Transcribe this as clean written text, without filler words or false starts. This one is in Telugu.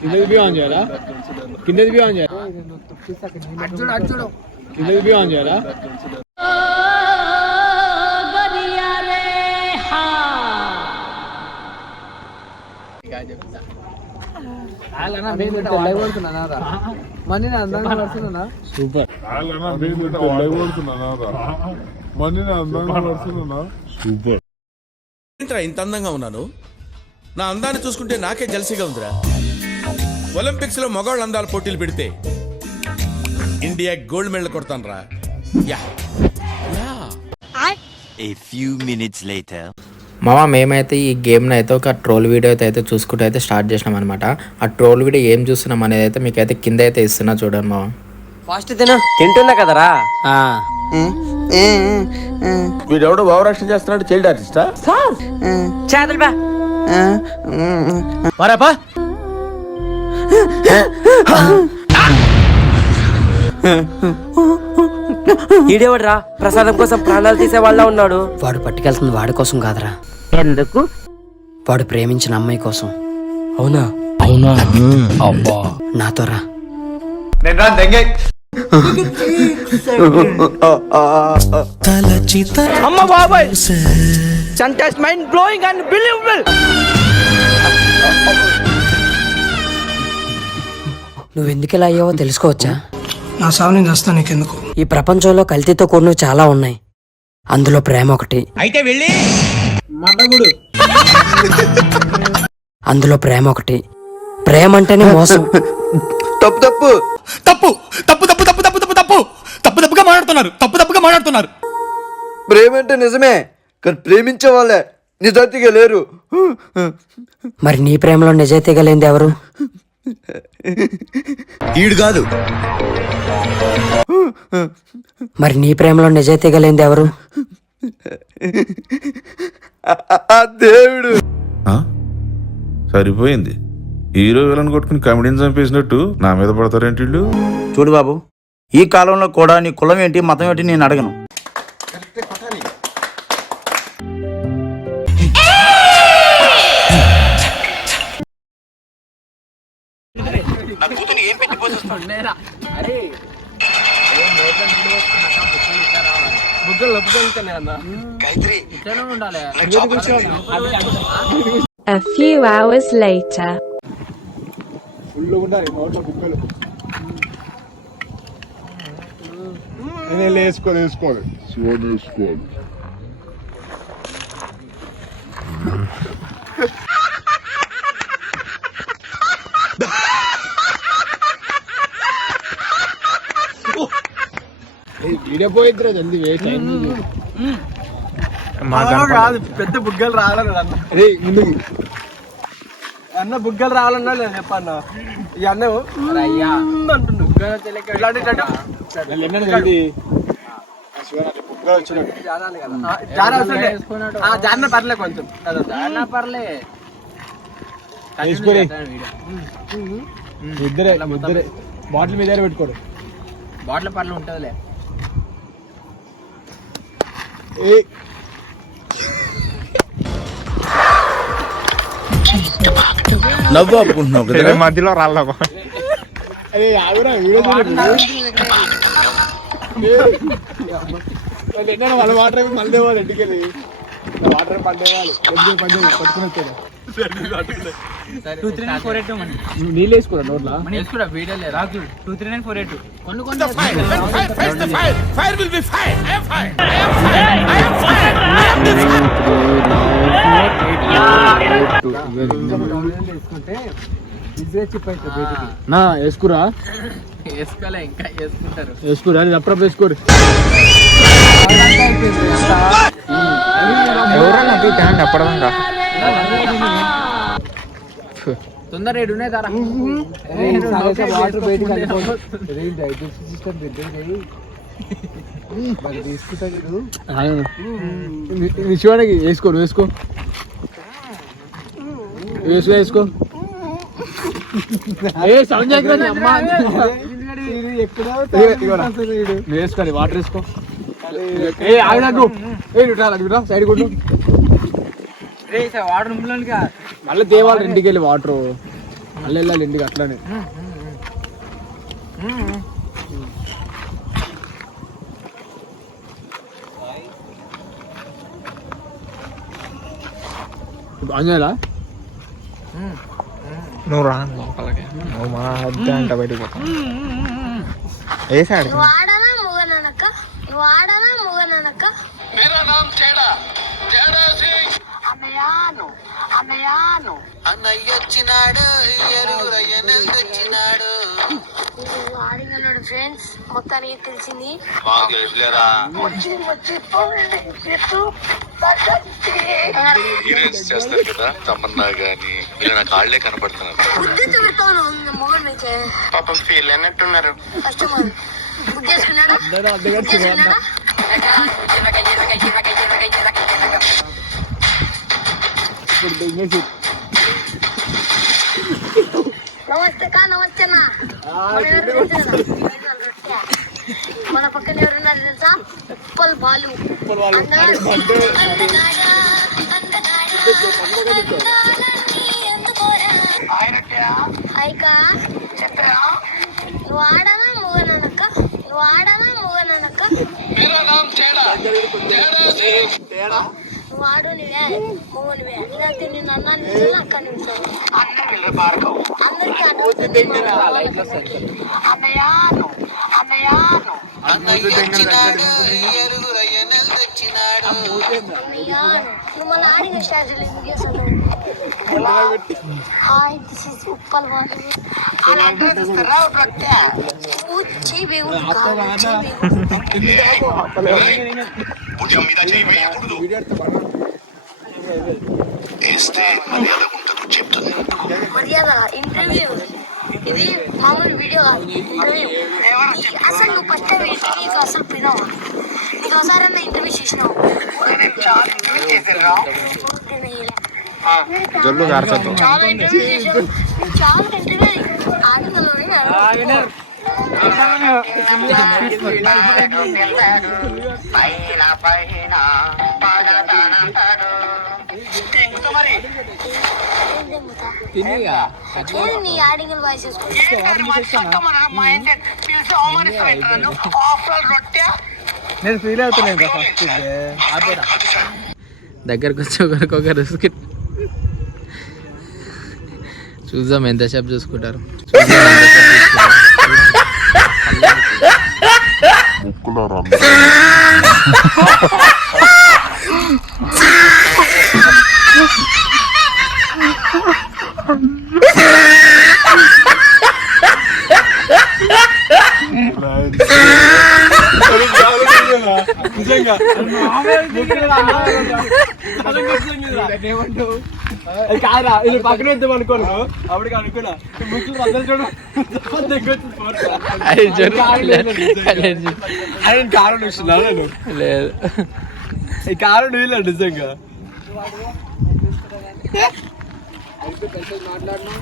కిందది బి ఆన్ చేయాలా కిందది బి ఆన్ చేయాలా కిందది బి ఆన్ చేయాలా సూపర్ సూపర్ ఇంత అందంగా ఉన్నాను. నా అందాన్ని చూసుకుంటే నాకే జల్సీగా ఉందిరా. ఒలింపిక్స్ లో మగవాళ్ళ అందాల పోటీలు పెడితే ఇండియా గోల్డ్ మెడల్ కొడతాను రా. మామ మేమైతే ఈ గేమ్ని అయితే ఒక ట్రోల్ వీడియో అయితే చూసుకుంటూ అయితే స్టార్ట్ చేసినాం అనమాట. ఆ ట్రోల్ వీడియో ఏం చూస్తున్నాం అనేది అయితే మీకు అయితే కింద అయితే ఇస్తున్నా చూడండి మామ. ఫాస్ట్ తింటున్నా కదరా. వీడెవడో భావరక్షణ చేస్తున్నాడు. చైల్డ్ ఆర్టిస్టా చేతులు బా మరాపా. ఈడేవాడురా ప్రసాదం కోసం ప్రాణాలు తీసే వాళ్ళ ఉన్నాడు. వాడు పట్టుకెళ్తుంది వాడి కోసం కాదురా. ఎందుకు? వాడు ప్రేమించిన అమ్మాయి కోసం. అవునా? అవునా? అబ్బా నాతో రా. అమ్మ బాబాయ్ సంటెస్ మైండ్ బ్లోయింగ్ అండ్ బిలీవబుల్. నువ్వెందుకు ఇలా అయ్యావో తెలుసుకోవచ్చా? నా సావు నేను చేస్తాను నీకెందుకు? ఈ ప్రపంచంలో కల్తీతో కూడినవి చాలా ఉన్నాయి. అందులో ప్రేమ ఒకటి. అయితే వెళ్ళి అందులో ప్రేమ ఒకటి. ప్రేమ అంటేనే మోసం. తప్పు తప్పు తప్పు తప్పు తప్పు తప్పు తప్పు తప్పు తప్పు తప్పు తప్పుగా మాట్లాడుతున్నారు. ప్రేమ అంటే నిజమే, కానీ ప్రేమించే వాళ్ళే నిజాయితీగా లేరు. మరి నీ ప్రేమలో నిజాయితీగా లేనిది ఎవరు? ఈడు కాదు. మరి నీ ప్రేమలో నిజాయితీగా లేనిది ఎవరు? దేవుడు. సరిపోయింది. హీరో విలన్ కొట్టుకుని కమెడీని చంపేసినట్టు నా మీద పడతారేంటి వీళ్ళు? చూడు బాబు, ఈ కాలంలో కూడా నీ కులం ఏంటి మతం ఏంటి నేను అడగను. A few hours later. వేసుకోవాలి పోయిద్దిరా జల్దీ. కాదు పెద్ద బుగ్గలు రావాలన్నా ముందుకు అన్న బుగ్గలు రావాలన్నా లేదు చెప్పన్నా. ఈ అన్న అంటుండు జాన పర్లే కొంచెం పర్లే. ఇద్దరే బాటిల్ మీద పెట్టుకోడు. బాటిల్ పర్లు ఉంటుందిలే. నవ్వు ఆపుకుంటున్నావు కదా మధ్యలో రాళ్ళ. వాళ్ళ వాటర్ మళ్ళీ వాళ్ళు ఇంటికెళ్ళి వాటర్ పండేవాళ్ళు పట్టుకుని వచ్చాను. నీళ్ళు వేసుకోరా నోట్లా వేసుకురా వీడియో రాకు 23948 కొన్ని వేసుకుంటే నా వేసుకురా. వేసుకోలే ఇంకా వేసుకుంటారు. వేసుకురా నేను అప్పుడప్పుడు వేసుకోరు. ఎవరన్నా తొందర రేడు ఉన్నాయి కదా వాటర్ బయటకు తీసుకుంటాకి వేసుకో వేసుకో వేసుకో వేసుకోండి వాటర్ వేసుకో. ఆగు సైడ్ కొట్టు. వాటర్ మళ్ళీ తేవాలి ఇంటికి వెళ్ళి వాటర్ మళ్ళీ వెళ్ళాలి ఇంటికి అట్లానే. అంజలా నువ్వు రా లోపలికి, నువ్వు మా హద్దు అంట బయటకు పోతా. వేసాడు ఫ్రెండ్స్ మొత్తానికి తెలిసింది. హీరోయిన్స్ చేస్తారు కదా తమన్నా గాని, ఇలా నా కాళ్లే కనపడుతున్నారు. పాపం ఫీల్ అన్నట్టున్నారు. నమస్తేనా మన పక్కన ఎవరున్నారు తెలుసా? ఉప్పల్ బాలు నువ్వు ఆడనా మూగనక్క, నువ్వు ఆడనా మూగనక్క, నువ్వు ఆడు నువ్వే మూగనువే. లేకపోతే నేను అన్నాను అక్క నుంచి అందరికీ అడుగుతుంది అన్నయ్యాను అన్నయ్యాను నువ్వు మళ్ళీ ఆడిన స్టార్ట్ ముగేసాను. Hi this is Uppal water. మర్యాద ఇంటర్వ్యూ ఇది మామూలు వీడియో కాదు. ఇంటర్వ్యూ అసలు నువ్వు ఫస్ట్ నీకు అసలు పినవా? నీకు ఒకసారి ఇంటర్వ్యూ చేసినావు? చాలా ఇంటర్వ్యూ చేసావు, చాలా ఇంటర్వ్యూ ఆడుతున్నావు. నీ యాడింగ్ వాయిస్ నేను ఫీల్ అవుతున్నాను ఫస్ట్. దగ్గరకు వచ్చి ఒకరికొకరు చూద్దాం ఎంతసేపు చూసుకుంటారు. నిజంగా కాదా ఇది పక్కన వద్దాం అనుకోను. అప్పటికి అనుకున్నా ముక్కులు పక్కన చూడ ఆయన కారణం ఇస్తున్నా నేను లేదు ఈ కారణం వీళ్ళ నిజంగా మాట్లాడినా